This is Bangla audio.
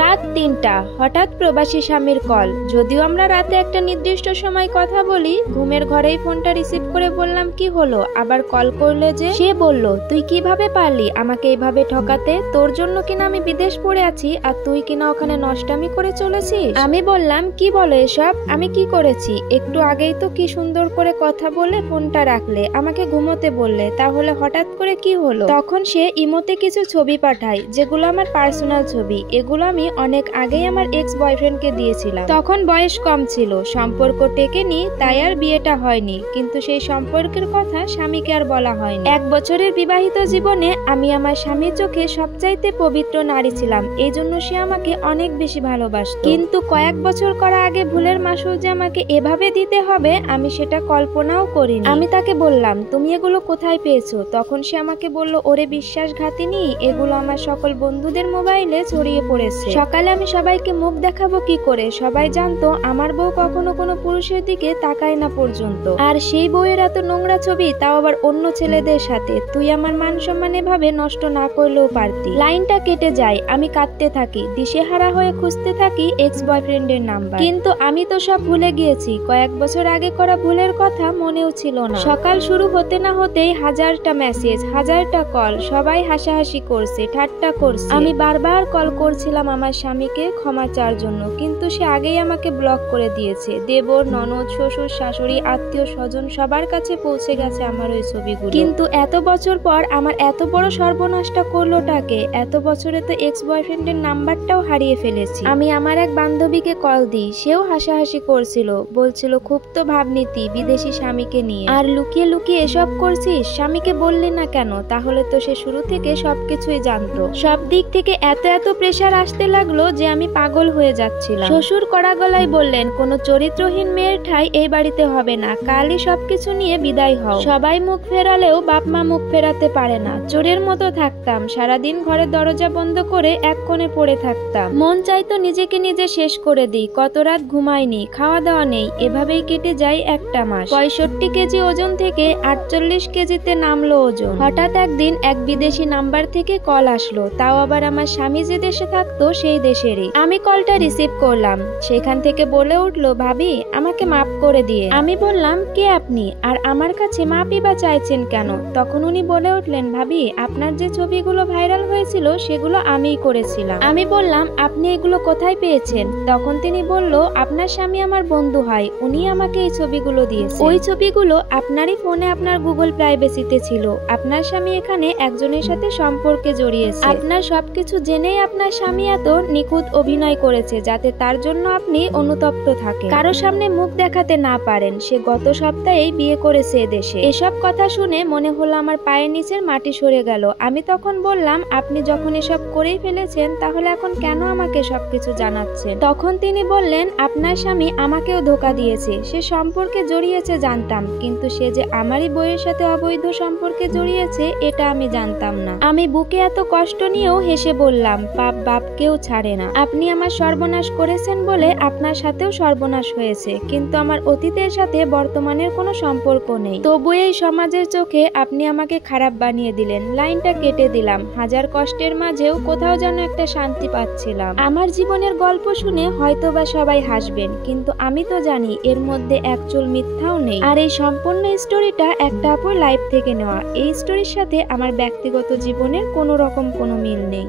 রাত ৩টা, হঠাৎ প্রবাসী স্বামীর কল। যদিও আমরা রাতে একটা নির্দিষ্ট সময় কথা বলি, ঘুমের ঘরেই ফোনটা রিসিভ করে বললাম কি হলো, আবার কল করলে যে। সে বলল, তুই কিভাবে পারলি আমাকে এইভাবে ঠকাতে? তোর জন্য কিনা আমি বিদেশ পড়ে আছি, আর তুই কিনা ওখানে নষ্টামি করে চলেছিস। আমি বললাম, কি বলো এসব? আমি কি করেছি? একটু আগেই তো কি সুন্দর করে কথা বলে ফোনটা রাখলে, আমাকে ঘুমোতে বললে, তাহলে হঠাৎ করে কি হলো? তখন সে ইমোতে কিছু ছবি পাঠায়, যেগুলো আমার পার্সোনাল ছবি। এগুলো আমি অনেক আগেই আমার এক্স বয়ফ্রেন্ডকে দিয়েছিলাম। তখন বয়স কম ছিল, সম্পর্ক টেকেনি, তাই আর বিয়েটা হয়নি। কিন্তু সেই সম্পর্কের কথা স্বামীকে আর বলা হয়নি। 1 বছরের বিবাহিত জীবনে আমি আমার স্বামীর চোখে সবচাইতে পবিত্র নারী ছিলাম, এই জন্য সে আমাকে অনেক বেশি ভালোবাসত। কিন্তু কয়েক বছর করা আগে ভুলের মাসুল যে আমাকে এভাবে দিতে হবে, আমি সেটা কল্পনাও করিনি। আমি তাকে বললাম, তুমি এগুলো কোথায় পেয়েছো? তখন সে আমাকে বলল, ওরে বিশ্বাসঘাতিনী, এগুলো আমার সকল বন্ধুদের মোবাইলে ছড়িয়ে পড়েছে। সকালে আমি সবাইকে মুখ দেখাবো কি করে? সবাই জানতো আমার বউ কখনো কোনো পুরুষের দিকে তাকায় না পর্যন্ত। আর সেই বউয়ের এত নোংরা ছবি, তাও আবার অন্য ছেলেদের সাথে। তুই আমার মান সম্মান এভাবে নষ্ট না করলেও পারতি। লাইনটা কেটে যায়, আমি কাঁদতে থাকি, দিশেহারা হয়ে খুঁজতে থাকি এক্স বয়ফ্রেন্ডের নাম্বার। কিন্তু আমি তো সব ভুলে গিয়েছি, কয়েক বছর আগে করা ভুলের কথা মনেও ছিল না। সকাল শুরু হতে না হতেই হাজারটা মেসেজ, হাজারটা কল, সবাই হাসাহাসি করছে, ঠাট্টা করছে। আমি বারবার কল করছিলাম আমার স্বামীকে ক্ষমা চাওয়ার জন্য, কিন্তু সে আগেই আমাকে ব্লক করে দিয়েছে। দেবর, ননদ, শ্বশুর, শাশুড়ি, আত্মীয় স্বজন সবার কাছে পৌঁছে গেছে আমার ওই ছবিগুলো। কিন্তু এত বছর পর আমার এত বড় সর্বনাশটা করলোটাকে? এত বছরে তো এক্স বয়ফ্রেন্ডের নাম্বারটাও হারিয়ে ফেলেছি। আমি আমার এক বান্ধবীকে কল দিই, সেও হাসাহাসি করছিল, বলছিল খুব তো ভাবনীতি বিদেশি স্বামীকে নিয়ে, আর লুকিয়ে লুকিয়ে এসব করছিস, স্বামীকে বললি না কেন? তাহলে তো সে শুরু থেকে সবকিছুই জানতো। সব দিক থেকে এত প্রেসার আসতে লাগলো যে আমি পাগল হয়ে যাচ্ছিলাম। শ্বশুর কড়া গলায় বললেন, কোনো চরিত্রহীন মেয়ের ঠাঁই এই বাড়িতে হবে না, কালই সবকিছু নিয়ে বিদায় হও। সবাই মুখ ফেরালেও বাপ মা মুখ ফেরাতে পারে না। চোরের মতো থাকতাম, সারাদিন ঘরের দরজা বন্ধ করে এক কোণে পড়ে থাকতাম। মন চাইতো নিজেকে নিজে শেষ করে দিই। কত রাত ঘুমাইনি, খাওয়া দাওয়া নেই, এভাবেই কেটে যায় একটা মাস। 65 কেজি ওজন থেকে 48 কেজিতে নামলো ওজন। হঠাৎ একদিন এক বিদেশি নাম্বার থেকে কল আসলো, তাও আবার আমার স্বামী যে দেশে থাকতো সেই দেশেরই। আমি কলটা রিসিভ করলাম, সেখান থেকে বলে উঠলো, ভাবি আমাকে মাফ করে দিয়ে। আমি বললাম, কে আপনি, আর আমার কাছে মাফই বা চাইছেন কেন? তখন উনি বলে উঠলেন, ভাবি আপনার যে ছবিগুলো ভাইরাল হয়েছিল সেগুলো আমিই করেছিলাম। আমি বললাম, আপনি এগুলো কোথায় পেয়েছেন? তখন তিনি বলল, আপনার স্বামী আমার বন্ধু হয়, উনি আমাকে এই ছবিগুলো দিয়েছে। ওই ছবিগুলো আপনারই ফোনে আপনার গুগল প্রাইভেসিতে ছিল। আপনার স্বামী এখানে একজনের সাথে সম্পর্কে জড়িয়েছে। আপনার সবকিছু জেনেই আপনার স্বামী এত নিখুঁত অভিনয় করেছে, যাতে তার জন্য আপনি অনুতপ্ত থাকেন, কারো সামনে মুখ দেখাতে না পারেন। সে গত সপ্তাহেই বিয়ে করেছে এদেশে। এসব কথা শুনে মনে হলো আমার পায়ের নিচের মাটি সরে গেল। আমি তখন বললাম, আপনি যখন এসব করেই ফেলেছেন, তাহলে এখন কেন আমাকে সবকিছু জানাচ্ছেন? তখন তিনি বললেন, আপনার স্বামী আমাকেও ধোঁকা দিয়েছে। সে সম্পর্কে জড়িয়েছে জানতাম, কিন্তু সে যে আমারই বইয়ের সাথে অবৈধ সম্পর্কে জড়িয়েছে এটা আমি জানতাম না। আমি বুকে এত কষ্ট নিয়েও হেসে বললাম, পাপ বাপকেও ছাড়ে না। আপনি আমার সর্বনাশ করেছেন বলে আপনার সাথেও সর্বনাশ হয়েছে, কিন্তু আমার অতীতের সাথে বর্তমানের কোনো সম্পর্ক নেই। তবু এই সমাজের চোখে আপনি আমাকে খারাপ বানিয়ে দিলেন। লাইনটা কেটে দিলাম। হাজার কষ্টের মাঝেও কোথাও যেন একটা শান্তি পাচ্ছিলাম। আমার জীবনের গল্প শুনে হয়তোবা সবাই হাসবেন, কিন্তু আমি তো জানি এর মধ্যে একচুল মিথ্যাও নেই। আর এই সম্পূর্ণ স্টোরিটা একটা আপুর লাইফ থেকে নেওয়া। এই স্টোরির সাথে আমার ব্যক্তিগত জীবনের কোনো রকম কোনো মিল নেই।